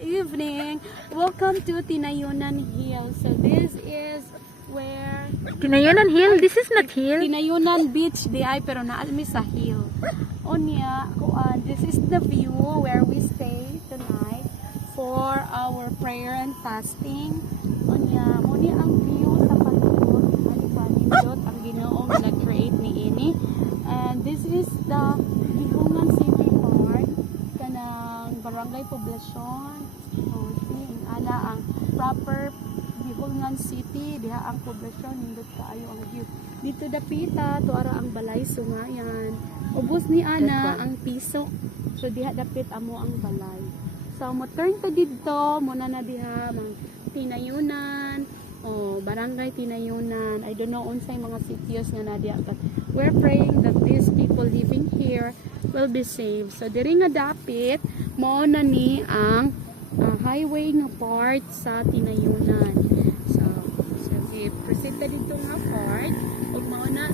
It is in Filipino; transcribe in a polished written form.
Evening. Welcome to Tinayunan Hill. So this is where Tinayunan Hill? This is not hill. Tinayunan Beach di ay pero naalmi sa hill. Onya, this is the view where we stay tonight for our prayer and fasting. Onya, muni ang view sa pagtulog alipalindot ang Ginoong nag-create ni ini. And this is the Gihungan City Park kanang barangay poblasyon. See, ana ang proper Gihungan City, diha ang poblasyon, nindot kaayo ang view. Dito dapita, tuara ang balay sungayan. Ubos ni ana ang piso. So diha dapit amo ang balay. So mo turn to dito, muna na diha mang Tinayunan, barangay Tinayunan. I don't know unsay mga sitios nga na diha, but we're praying that these people living here will be saved. So diri nga dapit mao na ni ang highway nga part sa Tinayunan. So proceed ta dito nga part ug mao na